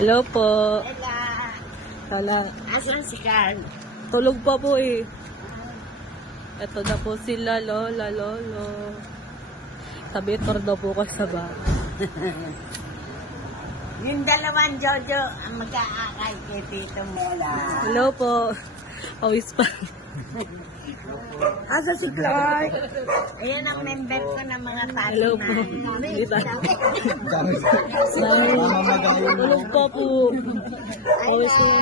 Hello po. Ella. Hala. Asan si Carl? Tulog pa po eh. Ito na po sila, lola, lolo. Sabi, tordo po ko sa bahay. Yung dalawang Jojo ang mag-aakay kay Tito Mola. Hello po. Pawis pa. Asa si Clark? Ayan ang member ko ng mga tali. Hello po. Dito. Tulog pa po. Pawis na.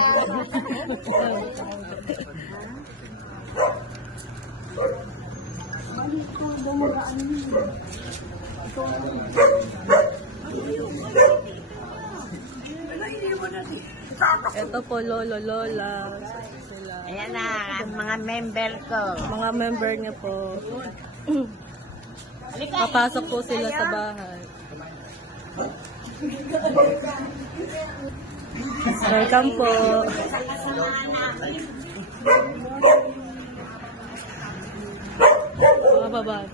Ito po, lolo, lola. Sila. Ayan na, ang mga member ko. Mga member niyo po. Papasok po sila sa bahay. Welcome po. Mga babae.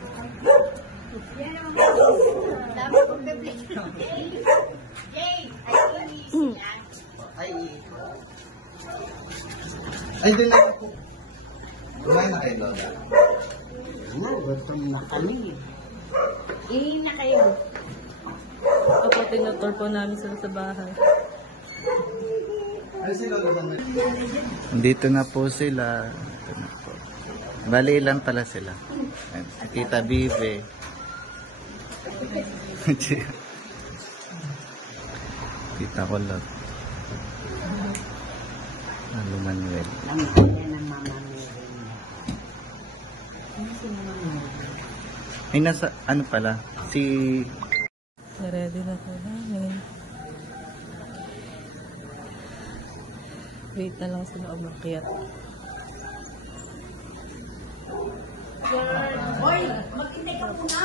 Ay, doon lang po. Kumain na kayo, Lola. Gutom na kami. Ihin na kayo. Ito po, tinutur po namin sila sa bahay. Ay, si Lola naman. Dito na po sila. Bali lang pala sila. Tita Bibe. Tita Kulot. Ano Manuel. Ang kanya ng mama Merinda. Ano si mama Merinda? Ay, nasa, ano pala? Si... Ready na po namin. Wait na lang sila umakyat. Hoy, mag-intay ka muna.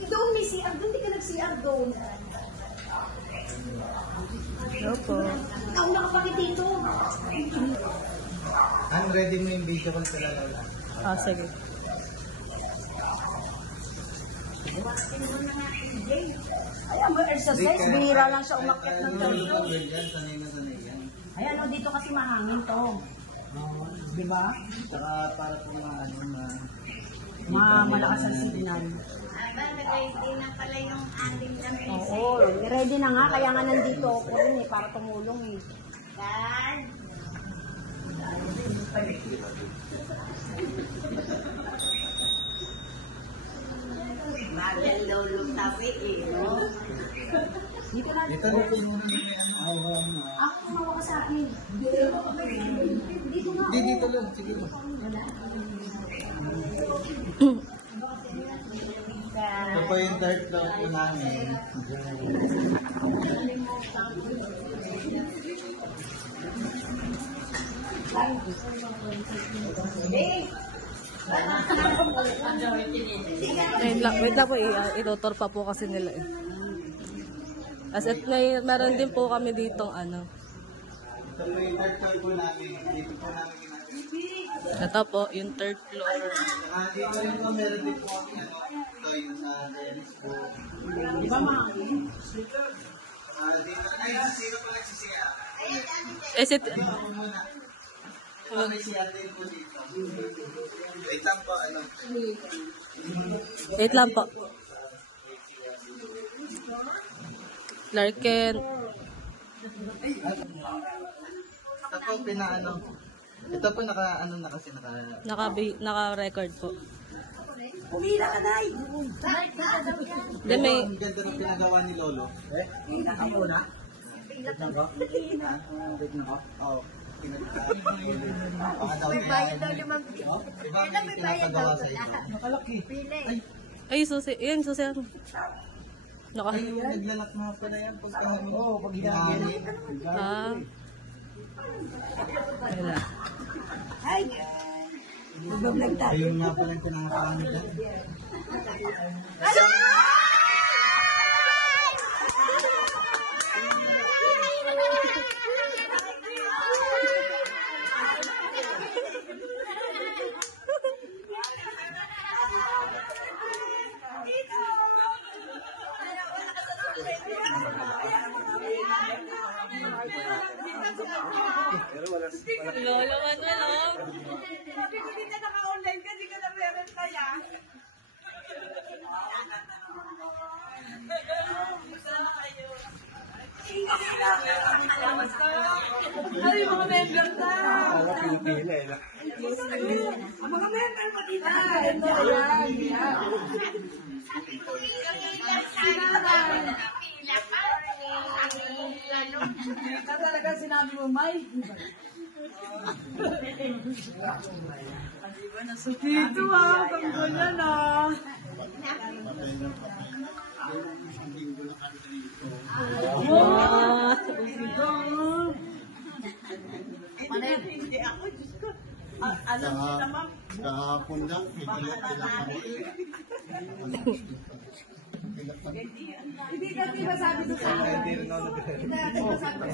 Doon may CR, doon di ka nag-CR doon. Hello po. Ikaw nakapakit dito. Ready mo yung video call sila, Lola. Ah, sige. Ayan, may exercise. Bihira lang siya umakyat ng ganito. Sanay na sanay yan. Ayan, o, dito kasi mahangin to. Di ba? Saka para po Malakas ang signal. Aba, nag-ready na pala yung ating damit. Oo, ready na nga. Kaya nga nandito ako rin eh, para tumulong eh. Dad. Bagal lolo tabi eh, no? Dito na. Dito na po muna may ano. Ako tumawa ka sa akin. Dito nga. Hindi, dito lang. Sige po. Ito po yung third floor po namin. Wait lang po, itutur pa po kasi nila eh. As at meron din po kami ditong ano. Ito po yung third floor po namin. Dito po namin ginagawa. Ito po, yung third floor. Dito rin po meron din po kami ano. Ito yung dance po. Di ba mahangin? Dito. Ay, sino po nagsisiya? Is it... May siya din po dito. Wait lang po, ano. Wait lang po. Larkin. Ito po pinaano. Ito po naka-ano na kasi Naka-record po. Pumila ka, Day. Then may... Ang ganda ng pinagawa ni Lolo. Pila ka muna. Wait lang ko? Wait lang ko? Oo. May Bayad daw 5 Diba may pinapagawa sa inyo? Nakalaki. Ay, susi. Yan, susi. Naka... Ay, naglalak nga pala yan. Oo, pag hinahangin. Ah. Wala. Ay, mag-vlog tayo. Ayun nga pala yung pinangakaan nila. Lolo Manuel, oh. Sabi ko dito naka-online kasi ka na meron kaya. Ay, mga member na! Mga member pa dito! Talaga sinabi mo, Mike. Dito ah, tanggo niya na. Wow. Hindi ako, Diyos ko. Alam niyo naman. Kahapon lang, pigilat sila kami. Hindi kasi masabi ko sa akin. Hindi kasi masabi ko